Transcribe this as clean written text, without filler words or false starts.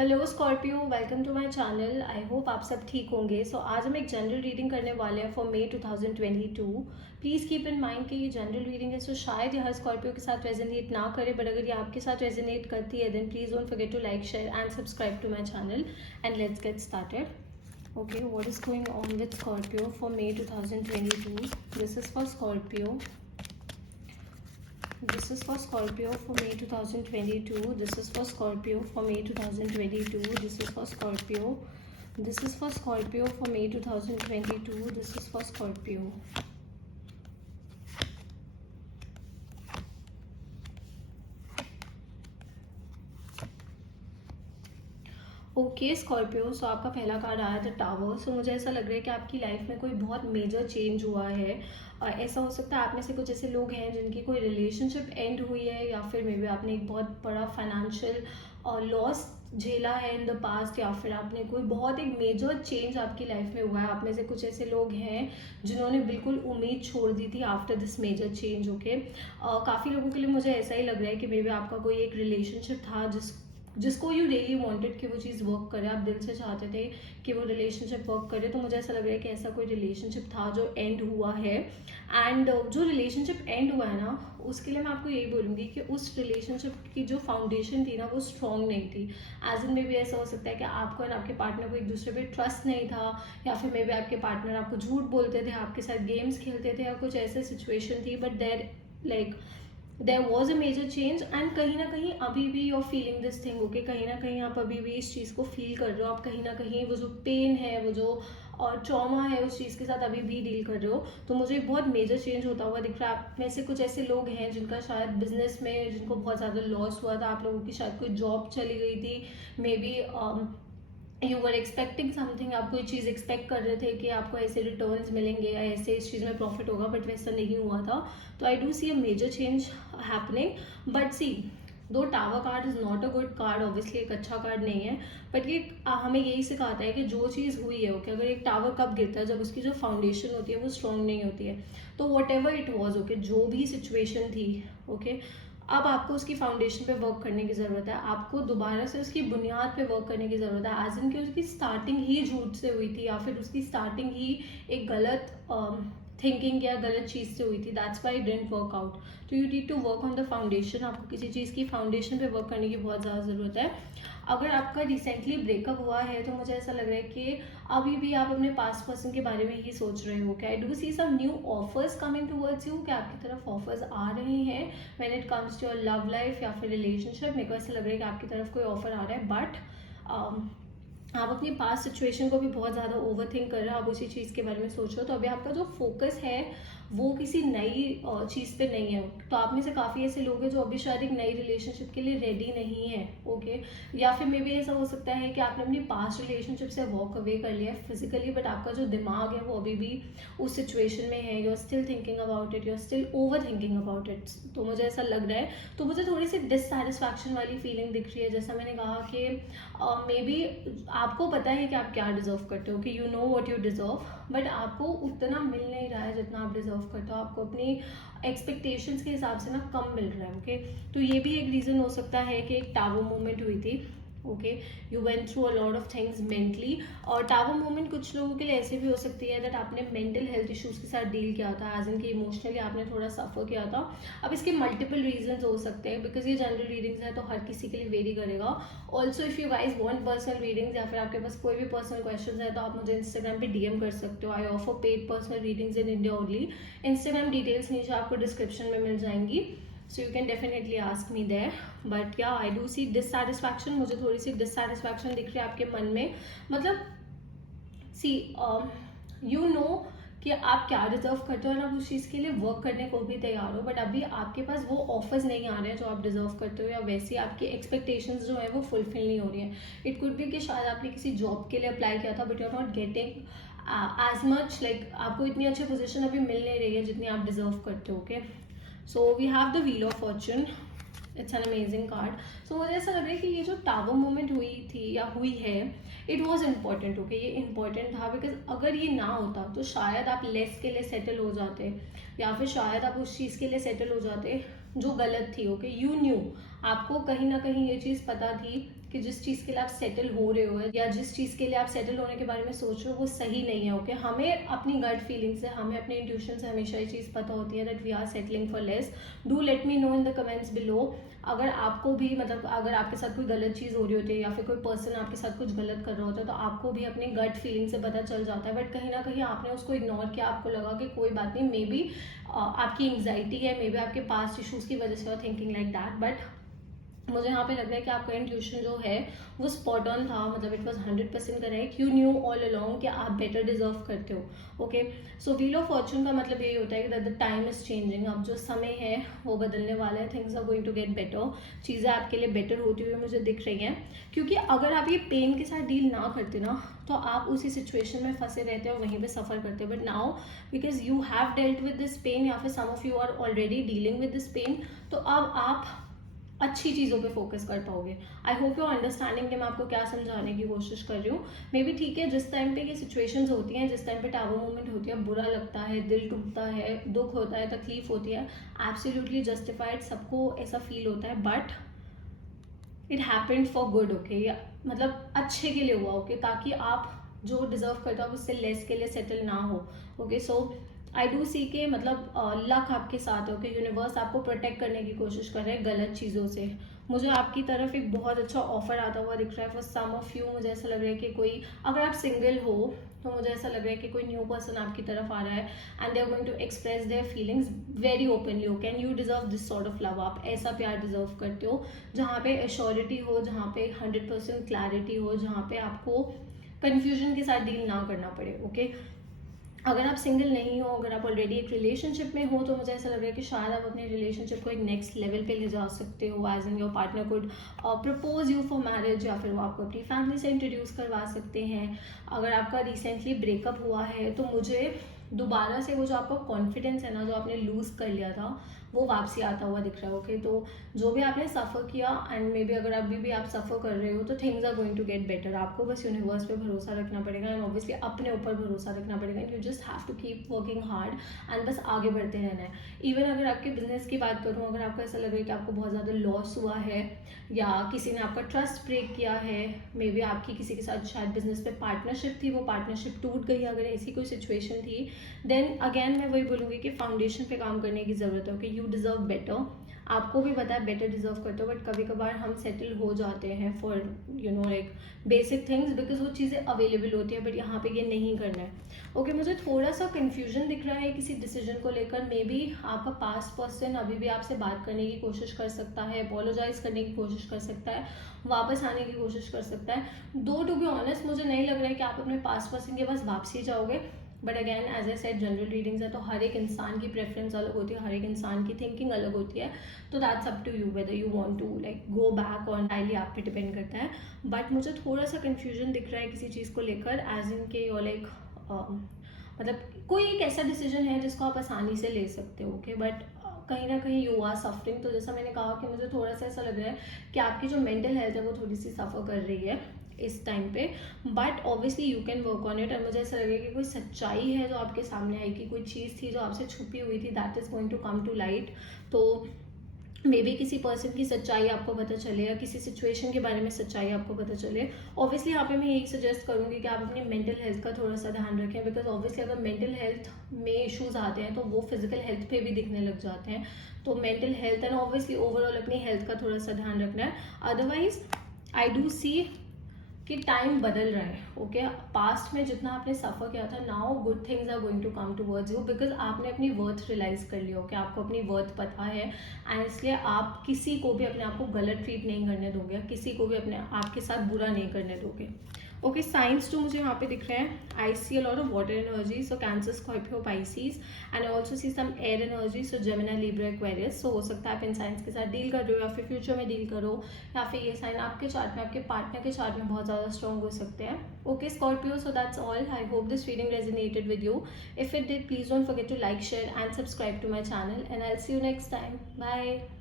Hello Scorpio, welcome to my channel. I hope आप सब ठीक होंगे। आज हम एक जनरल रीडिंग करने वाले हैं for May 2022। Please keep in mind कि ये जनरल रीडिंग है, शायद ये हर स्कॉर्पियो के साथ रेजोनेट ना करे, बट अगर ये आपके साथ रेजोनेट करती है then please don't forget to like, share and subscribe to my channel and let's get started. Okay, what is going on with Scorpio for May 2022? This is for Scorpio. This is for Scorpio for May 2022. This is for Scorpio for May 2022. This is for Scorpio. This is for Scorpio for May 2022. This is for Scorpio. Okay Scorpio, so आपका पहला card आया था tower. सो मुझे ऐसा लग रहा है कि आपकी लाइफ में कोई बहुत मेजर चेंज हुआ है। ऐसा हो सकता है आप में से कुछ ऐसे लोग हैं जिनकी कोई रिलेशनशिप एंड हुई है, या फिर मे बी आपने एक बहुत बड़ा फाइनेंशियल लॉस झेला है इन द पास्ट, या फिर आपने कोई बहुत एक मेजर चेंज आपकी लाइफ में हुआ है। आप में से कुछ ऐसे लोग हैं जिन्होंने बिल्कुल उम्मीद छोड़ दी थी after this major change. Okay, काफ़ी लोगों के लिए मुझे ऐसा ही लग रहा है कि मे बी आपका कोई एक रिलेशनशिप था जिसको यू रियली वांटेड कि वो चीज़ वर्क करे, आप दिल से चाहते थे कि वो रिलेशनशिप वर्क करे। तो मुझे ऐसा लग रहा है कि ऐसा कोई रिलेशनशिप था जो एंड हुआ है, एंड जो रिलेशनशिप एंड हुआ है ना, उसके लिए मैं आपको यही बोलूँगी कि उस रिलेशनशिप की जो फाउंडेशन थी ना वो स्ट्रॉन्ग नहीं थी। एज इन मे बी ऐसा हो सकता है कि आपको एंड आपके पार्टनर को एक दूसरे पे ट्रस्ट नहीं था, या फिर मे बी आपके पार्टनर आपको झूठ बोलते थे, आपके साथ गेम्स खेलते थे, या कुछ ऐसे सिचुएशन थी, but there like there was a major change. And कहीं ना कहीं अभी भी you are feeling this thing. Okay, कहीं ना कहीं आप अभी भी इस चीज़ को फील कर रहे हो। आप कहीं ना कहीं वो जो पेन है, वो जो और ट्रॉमा है, उस चीज़ के साथ अभी भी डील कर रहे हो। तो मुझे एक बहुत मेजर चेंज होता हुआ दिख रहा है। आप में से कुछ ऐसे लोग हैं जिनका शायद बिजनेस में जिनको बहुत ज़्यादा लॉस हुआ था। आप लोगों की शायद कोई जॉब चली गई थी, may be you were expecting something. आप कोई चीज़ एक्सपेक्ट कर रहे थे कि आपको ऐसे रिटर्न्स मिलेंगे या ऐसे इस चीज़ में प्रॉफिट होगा, बट वैसा नहीं हुआ था। तो I do see a major change happening, but see दो tower card is not a good card, obviously एक अच्छा कार्ड नहीं है, बट ये हमें यही सिखाता है कि जो चीज़ हुई है, ओके, अगर एक टावर कब गिरता है, जब उसकी जो फाउंडेशन होती है वो स्ट्रांग नहीं होती है। तो what ever it was, okay, जो भी सिचुएशन थी, ओके, अब आपको उसकी फाउंडेशन पे वर्क करने की ज़रूरत है। आपको दोबारा से उसकी बुनियाद पे वर्क करने की ज़रूरत है। एज इन कि उसकी स्टार्टिंग ही झूठ से हुई थी, या फिर उसकी स्टार्टिंग ही एक गलत थिंकिंग या गलत चीज़ से हुई थी। That's why didn't work out. तो you need to work on the foundation. आपको किसी चीज़ की फाउंडेशन पे वर्क करने की बहुत ज़्यादा ज़रूरत है। अगर आपका रिसेंटली ब्रेकअप हुआ है तो मुझे ऐसा लग रहा है कि अभी भी आप अपने पास्ट पर्सन के बारे में ही सोच रहे हो। क्या I do see some new offers coming towards you, क्या आपकी तरफ ऑफर्स आ रहे हैं when it comes to your love life या फिर रिलेशनशिप। मेरे को ऐसा लग रहा है कि आपकी तरफ कोई ऑफर आ रहा है, बट आप अपनी पास्ट सिचुएशन को भी बहुत ज़्यादा ओवर थिंक कर रहे हो, आप उसी चीज़ के बारे में सोच रहे हो। तो अभी आपका जो फोकस है वो किसी नई चीज़ पे नहीं है। तो आप में से काफ़ी ऐसे लोग हैं जो अभी शायद एक नई रिलेशनशिप के लिए रेडी नहीं है। ओके, या फिर मे बी ऐसा हो सकता है कि आपने अपनी पास्ट रिलेशनशिप से वॉक अवे कर लिया है फिजिकली, बट आपका जो दिमाग है वो अभी भी उस सिचुएशन में है। You are still thinking about it, you are still over thinking about it. तो मुझे ऐसा लग रहा है, तो मुझे थोड़ी सी डिससेटिस्फैक्शन वाली फीलिंग दिख रही है। जैसा मैंने कहा कि मे बी आपको पता है कि आप क्या डिजर्व करते हो, कि you know what you deserve, but आपको उतना मिल नहीं रहा है जितना आप डिजर्व करते हो। आपको अपनी एक्सपेक्टेशंस के हिसाब से ना कम मिल रहा है। ओके, तो ये भी एक रीज़न हो सकता है कि एक टावर मूवमेंट हुई थी। Okay, you went through a lot of things mentally. और टावर मूवमेंट कुछ लोगों के लिए ऐसे भी हो सकती है दैट आपने मेंटल हेल्थ इश्यूज के साथ डील किया था, एज इन कि इमोशनली आपने थोड़ा सफर किया था। अब इसके मल्टीपल रीजंस हो सकते हैं, बिकॉज ये जनरल रीडिंग्स है तो हर किसी के लिए वेरी करेगा। Also if you guys want personal readings या फिर आपके पास कोई भी पर्सनल क्वेश्चन है तो आप मुझे इंस्टाग्राम पे डीएम कर सकते हो। I offer paid personal readings in India only. Instagram details नीचे आपको डिस्क्रिप्शन में मिल जाएंगी, so you can definitely ask me there. But yeah I do C dissatisfaction, मुझे थोड़ी सी डिससेटिस्फैक्शन दिख रही है आपके मन में। मतलब सी यू नो कि आप क्या डिजर्व करते हो और आप उस चीज़ के लिए वर्क करने को भी तैयार हो, बट अभी आपके पास वो ऑफर्स नहीं आ रहे हैं जो आप डिजर्व करते हो, या वैसे आपकी एक्सपेक्टेशंस जो है वो फुलफिल नहीं हो रही हैं। इट कुड बी कि शायद आपने किसी जॉब के लिए अप्लाई किया था, but you are not getting as much, like आपको इतनी अच्छी पोजीशन अभी मिल नहीं रही है जितनी आप डिजर्व करते हो। Okay, so we have the wheel of fortune, it's an amazing card. So मुझे ऐसा लग रहा है कि ये जो टावर मूवमेंट हुई थी या हुई है, इट वॉज इम्पॉर्टेंट। ओके, ये इंपॉर्टेंट था, बिकॉज अगर ये ना होता तो शायद आप लेस के लिए सेटल हो जाते, या फिर शायद आप उस चीज़ के लिए सेटल हो जाते जो गलत थी। ओके, यू न्यू, आपको कहीं ना कहीं ये चीज़ पता थी कि जिस चीज़ के लिए आप सेटल हो रहे हो या जिस चीज़ के लिए आप सेटल होने के बारे में सोच रहे हो वो सही नहीं है। ओके, हमें अपनी गट फीलिंग से, हमें अपने इंट्यूशन से हमेशा ये चीज़ पता होती है that we are settling for less. Do let me know in the comments below अगर आपको भी मतलब अगर आपके साथ कोई गलत चीज़ हो रही होती है या फिर कोई पर्सन आपके साथ कुछ गलत कर रहा होता है तो आपको भी अपनी गट फीलिंग से पता चल जाता है, बट कहीं ना कहीं आपने उसको इग्नोर किया, आपको लगा कि कोई बात नहीं, मे बी आपकी एंग्जाइटी है, मे बी आपके पास्ट इशूज़ की वजह से थिंकिंग लाइक दैट। बट मुझे यहाँ पे लग रहा है कि आपका इंट्यूशन जो है वो स्पॉट ऑन था, मतलब it was 100% correct. You knew all along कि आप बेटर डिजर्व करते हो। Okay, so wheel of fortune का मतलब यही होता है कि that the time is changing. अब जो समय है वो बदलने वाला है, things are going to get better, चीज़ें आपके लिए बेटर होती हुई मुझे दिख रही हैं। क्योंकि अगर आप ये पेन के साथ डील ना करते ना तो आप उसी सिचुएशन में फंसे रहते हो, वहीं पे सफ़र करते हो। But now because you have dealt with this pain या फिर some of you are already dealing with this pain, तो अब आप अच्छी चीज़ों पे फोकस कर पाओगे। आई होप यू अंडरस्टैंडिंग कि मैं आपको क्या समझाने की कोशिश कर रही हूँ। मे बी ठीक है, जिस टाइम पे ये सिचुएशंस होती हैं, जिस टाइम पे टावर मूवमेंट होती है, बुरा लगता है, दिल टूटता है, दुख होता है, तकलीफ होती है, एब्सोल्युटली जस्टिफाइड, सबको ऐसा फील होता है, but it happened for good. Okay, मतलब अच्छे के लिए हुआ। ओके, ताकि आप जो डिजर्व करते हो आप उससे लेस के लिए सेटल ना हो। ओके, सो आई डू सी के मतलब लक आपके साथ है। ओके, यूनिवर्स आपको प्रोटेक्ट करने की कोशिश कर रहे हैं गलत चीज़ों से। मुझे आपकी तरफ एक बहुत अच्छा ऑफर आता हुआ दिख रहा है फॉर सम ऑफ यू। मुझे ऐसा लग रहा है कि कोई, अगर आप सिंगल हो तो मुझे ऐसा लग रहा है कि कोई न्यू पर्सन आपकी तरफ आ रहा है and they are going to express their feelings very openly. Okay, and you deserve this sort of love. आप ऐसा प्यार डिजर्व करते हो जहाँ पे एश्योरिटी हो, जहाँ पे 100% क्लैरिटी हो, जहाँ पे आपको कन्फ्यूजन के साथ डील ना करना पड़े। ओके, अगर आप सिंगल नहीं हो, अगर आप ऑलरेडी एक रिलेशनशिप में हो तो मुझे ऐसा लग रहा है कि शायद आप अपने रिलेशनशिप को एक नेक्स्ट लेवल पे ले जा सकते हो। As in your partner could propose you for marriage, या फिर वो आपको अपनी फैमिली से इंट्रोड्यूस करवा सकते हैं। अगर आपका रिसेंटली ब्रेकअप हुआ है तो मुझे दोबारा से वो जो आपका कॉन्फिडेंस है ना, जो आपने लूज़ कर लिया था, वो वापसी आता हुआ दिख रहा है। ओके, तो जो भी आपने सफ़र किया एंड मे बी अगर अभी भी आप सफ़र कर रहे हो तो things are going to get better. आपको बस यूनिवर्स पे भरोसा रखना पड़ेगा एंड ऑब्वियसली अपने ऊपर भरोसा रखना पड़ेगा। You just have to keep working hard and बस आगे बढ़ते रहना है। इवन अगर आपके बिजनेस की बात करूँ, अगर आपको ऐसा लग रहा है कि आपको बहुत ज़्यादा लॉस हुआ है या किसी ने आपका ट्रस्ट ब्रेक किया है, मे बी आपकी किसी के साथ शायद बिजनेस पे पार्टनरशिप थी, वो पार्टनरशिप टूट गई, अगर ऐसी कोई सिचुएशन थी, देन अगेन मैं वही बोलूँगी कि फाउंडेशन पे काम करने की ज़रूरत है। कि यू डिजर्व बेटर, आपको भी पता है बेटर डिजर्व करते हो, बट कभी कभार हम सेटल हो जाते हैं for you know like basic things because वो चीज़ें अवेलेबल होती है, बट यहाँ पे ये नहीं करना है। ओके, मुझे थोड़ा सा कन्फ्यूजन दिख रहा है किसी डिसीजन को लेकर। मे बी आपका पास्ट पर्सन अभी भी आपसे बात करने की कोशिश कर सकता है, अपोलोजाइज करने की कोशिश कर सकता है, वापस आने की कोशिश कर सकता है। दो टू बी ऑनेस्ट मुझे नहीं लग रहा है कि आप अपने पास्ट पर्सन के पास वापसी जाओगे, but again as a set general readings है तो हर एक इंसान की प्रेफरेंस अलग होती है, हर एक इंसान की थिंकिंग अलग होती है, तो that's up to you whether you want to like go back on daily, आप पे डिपेंड करता है। बट मुझे थोड़ा सा कन्फ्यूजन दिख रहा है किसी चीज़ को लेकर, एज इन के योर लाइक मतलब कोई एक ऐसा डिसीजन है जिसको आप आसानी से ले सकते हो। ओके, बट कहीं ना कहीं यू आर सफरिंग। तो जैसा मैंने कहा कि मुझे थोड़ा सा ऐसा लग रहा है कि आपकी जो मेंटल हेल्थ है वो थोड़ी सी सफ़र कर रही है इस टाइम पे, but obviously you can work on it. और मुझे ऐसा लगेगा कि कोई सच्चाई है जो आपके सामने आएगी, कोई चीज़ थी जो आपसे छुपी हुई थी, that is going to come to light. तो मे बी किसी पर्सन की सच्चाई आपको पता चले या किसी सिचुएशन के बारे में सच्चाई आपको पता चले। ऑब्वियसली यहाँ पे मैं यही सजेस्ट करूँगी कि आप अपनी मेंटल हेल्थ का थोड़ा सा ध्यान रखें, बिकॉज ऑब्वियसली अगर मेंटल हेल्थ में इश्यूज आते हैं तो वो फिजिकल हेल्थ पे भी दिखने लग जाते हैं। तो mental health and obviously overall अपनी हेल्थ का थोड़ा सा ध्यान रखना है। अदरवाइज आई डू सी कि टाइम बदल रहा है। ओके, पास्ट में जितना आपने सफ़र किया था, now good things are going to come towards you, because आपने अपनी वर्थ रियलाइज कर लिया। ओके, आपको अपनी वर्थ पता है एंड इसलिए आप किसी को भी अपने आप को गलत ट्रीट नहीं करने दोगे, किसी को भी अपने आपके साथ बुरा नहीं करने दोगे। ओके, साइंस जो मुझे यहाँ पे दिख रहे हैं, I see a lot of water energy, so Cancer, Scorpio, Pisces, and I also see some air energy, so Gemini, Libra, Aquarius. So हो सकता है आप इन साइंस के साथ डील कर रहे हो या फिर फ्यूचर में डील करो, या फिर ये साइन आपके चार्ट में, आपके पार्टनर के चार्ट में बहुत ज़्यादा स्ट्रॉन्ग हो सकते हैं। Okay Scorpio, so that's all. I hope this reading resonated with you. If it did, please don't forget to like, share and subscribe to my channel, and I'll see you next time. Bye.